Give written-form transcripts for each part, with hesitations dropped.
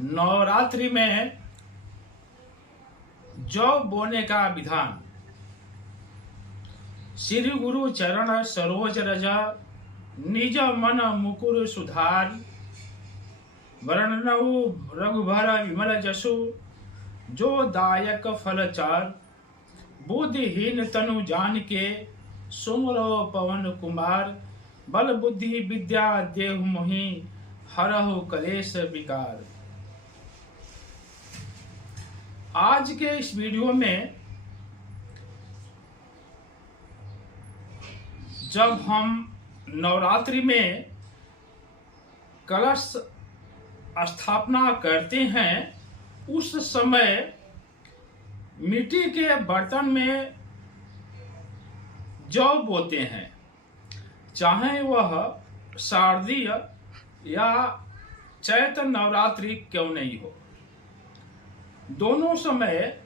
नवरात्रि में जौ बोने का विधान। श्री गुरु चरण सरोज रज निज मन मुकुर सुधार। वर्णनऊ रघुबर विमल जसु जो दायक फल चार। बुद्धिहीन तनु जान के सुमरो पवन कुमार। बल बुद्धि विद्या देहु मोहि हरहु कलेश विकार। आज के इस वीडियो में जब हम नवरात्रि में कलश स्थापना करते हैं उस समय मिट्टी के बर्तन में जौ बोते हैं, चाहे वह शारदीय या चैत्र नवरात्रि क्यों नहीं हो। दोनों समय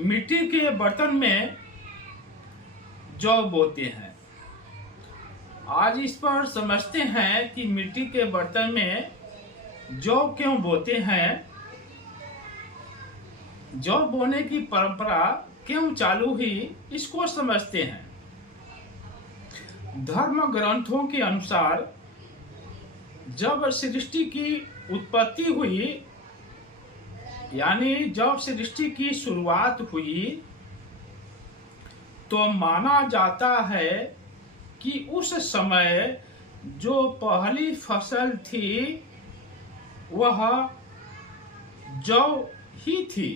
मिट्टी के बर्तन में जौ बोते हैं। आज इस पर समझते हैं कि मिट्टी के बर्तन में जौ क्यों बोते हैं, जौ बोने की परंपरा क्यों चालू हुई, इसको समझते हैं। धर्म ग्रंथों के अनुसार जब सृष्टि की उत्पत्ति हुई, यानी जब सृष्टि की शुरुआत हुई, तो माना जाता है कि उस समय जो पहली फसल थी वह जौ ही थी।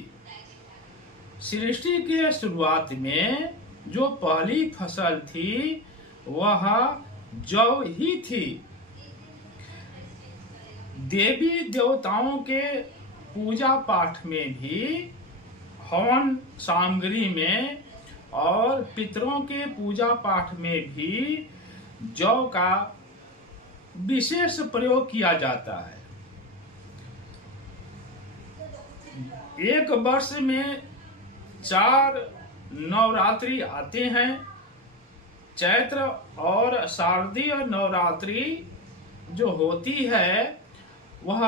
सृष्टि के शुरुआत में जो पहली फसल थी वह जौ ही थी। देवी देवताओं के पूजा पाठ में भी, हवन सामग्री में और पितरों के पूजा पाठ में भी जौ का विशेष प्रयोग किया जाता है। एक वर्ष में 4 नवरात्रि आते हैं। चैत्र और शारदीय नवरात्रि जो होती है वह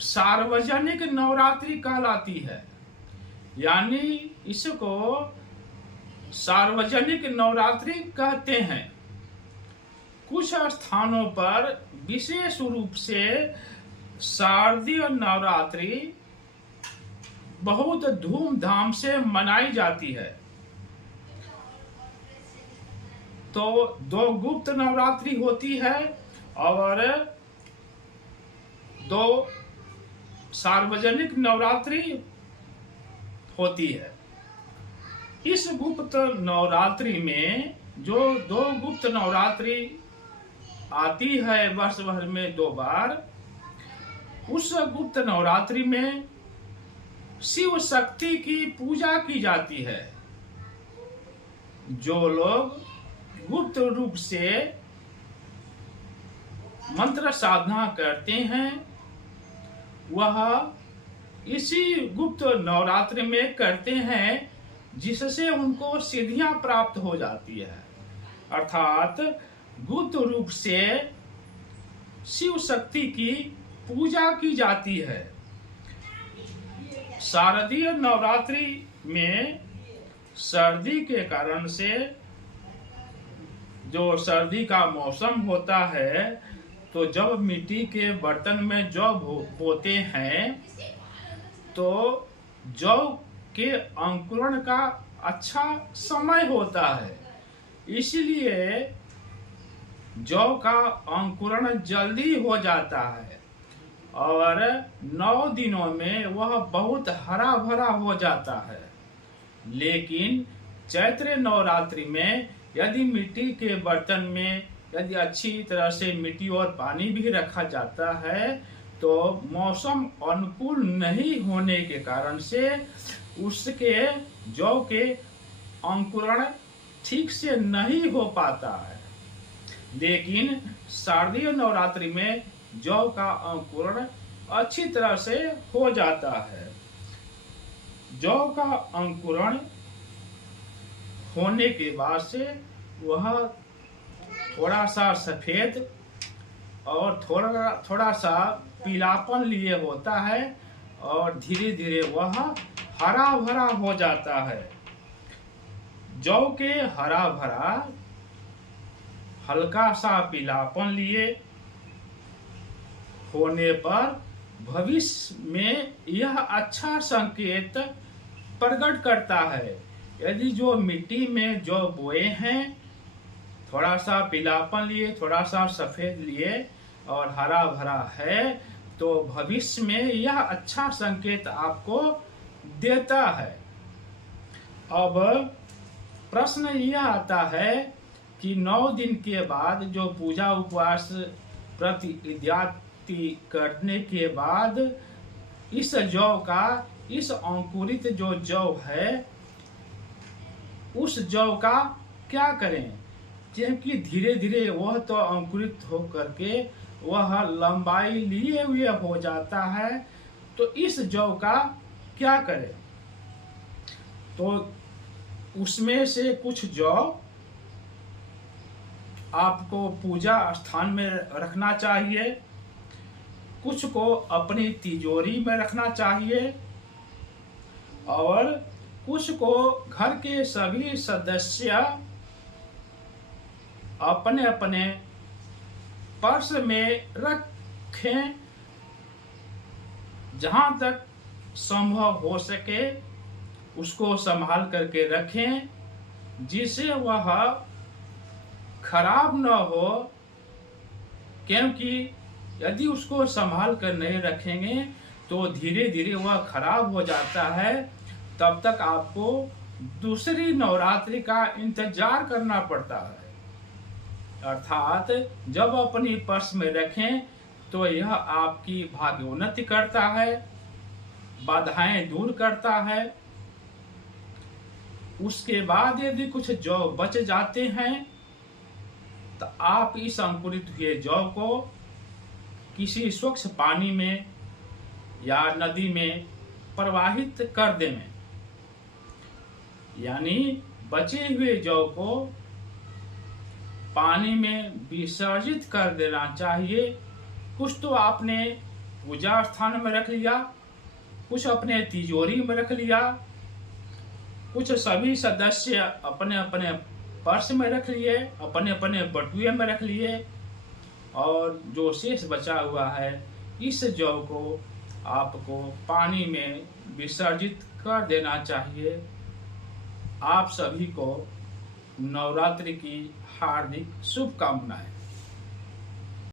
सार्वजनिक नवरात्रि कहलाती है, यानी इसको सार्वजनिक नवरात्रि कहते हैं। कुछ स्थानों पर विशेष रूप से शारदीय नवरात्रि बहुत धूमधाम से मनाई जाती है। तो 2 गुप्त नवरात्रि होती है और 2 सार्वजनिक नवरात्रि होती है। इस गुप्त नवरात्रि में जो 2 गुप्त नवरात्रि आती है वर्ष भर में 2 बार, उस गुप्त नवरात्रि में शिव शक्ति की पूजा की जाती है। जो लोग गुप्त रूप से मंत्र साधना करते हैं वह इसी गुप्त नवरात्रि में करते हैं, जिससे उनको सिद्धियां प्राप्त हो जाती है। अर्थात गुप्त रूप से शिव शक्ति की पूजा की जाती है। शारदीय नवरात्रि में सर्दी के कारण से, जो सर्दी का मौसम होता है, तो जब मिट्टी के बर्तन में जौ बोते हैं तो जौ के अंकुरण का अच्छा समय होता है, इसलिए जौ का अंकुरण जल्दी हो जाता है और 9 दिनों में वह बहुत हरा भरा हो जाता है। लेकिन चैत्र नवरात्रि में यदि मिट्टी के बर्तन में यदि अच्छी तरह से मिट्टी और पानी भी रखा जाता है तो मौसम अनुकूल नहीं होने के कारण से उसके जौ के अंकुरण ठीक से नहीं हो पाता है। लेकिन शारदीय नवरात्रि में जौ का अंकुरण अच्छी तरह से हो जाता है। जौ का अंकुरण होने के बाद से वह थोड़ा सा सफेद और थोड़ा थोड़ा सा पीलापन लिए होता है और धीरे धीरे वह हरा भरा हो जाता है। जौ के हरा भरा हल्का सा पीलापन लिए होने पर भविष्य में यह अच्छा संकेत प्रकट करता है। यदि जो मिट्टी में जो बोए हैं, थोड़ा सा पीलापन लिए, थोड़ा सा सफेद लिए और हरा भरा है, तो भविष्य में यह अच्छा संकेत आपको देता है। अब प्रश्न यह आता है कि 9 दिन के बाद जो पूजा उपवास व्रत इत्यादि करने के बाद इस जौ का, इस अंकुरित जो जौ है, उस जौ का क्या करें? क्योंकि धीरे धीरे वह तो अंकुरित हो करके वह लंबाई लिए हुए हो जाता है, तो इस जौ का क्या करें? तो उसमें से कुछ जौ आपको पूजा स्थान में रखना चाहिए, कुछ को अपनी तिजोरी में रखना चाहिए और कुछ को घर के सभी सदस्य अपने अपने पर्स में रखें। जहां तक संभव हो सके उसको संभाल करके रखें, जिससे वह खराब न हो। क्योंकि यदि उसको संभाल कर नहीं रखेंगे तो धीरे धीरे वह खराब हो जाता है। तब तक आपको दूसरी नवरात्रि का इंतजार करना पड़ता है। अर्थात जब अपनी पर्स में रखें तो यह आपकी भाग्योन्नति करता है, बाधाएं दूर करता है। उसके बाद यदि कुछ जौ बच जाते हैं तो आप इस अंकुरित हुए जौ को किसी स्वच्छ पानी में या नदी में प्रवाहित कर दें। यानी बचे हुए जौ को पानी में विसर्जित कर देना चाहिए। कुछ तो आपने पूजा स्थान में रख लिया, कुछ अपने तिजोरी में रख लिया, कुछ सभी सदस्य अपने अपने पर्स में रख लिए, अपने अपने बटुए में रख लिए, और जो शेष बचा हुआ है इस जौ को आपको पानी में विसर्जित कर देना चाहिए। आप सभी को नवरात्रि की हार्दिक शुभकामनाएं।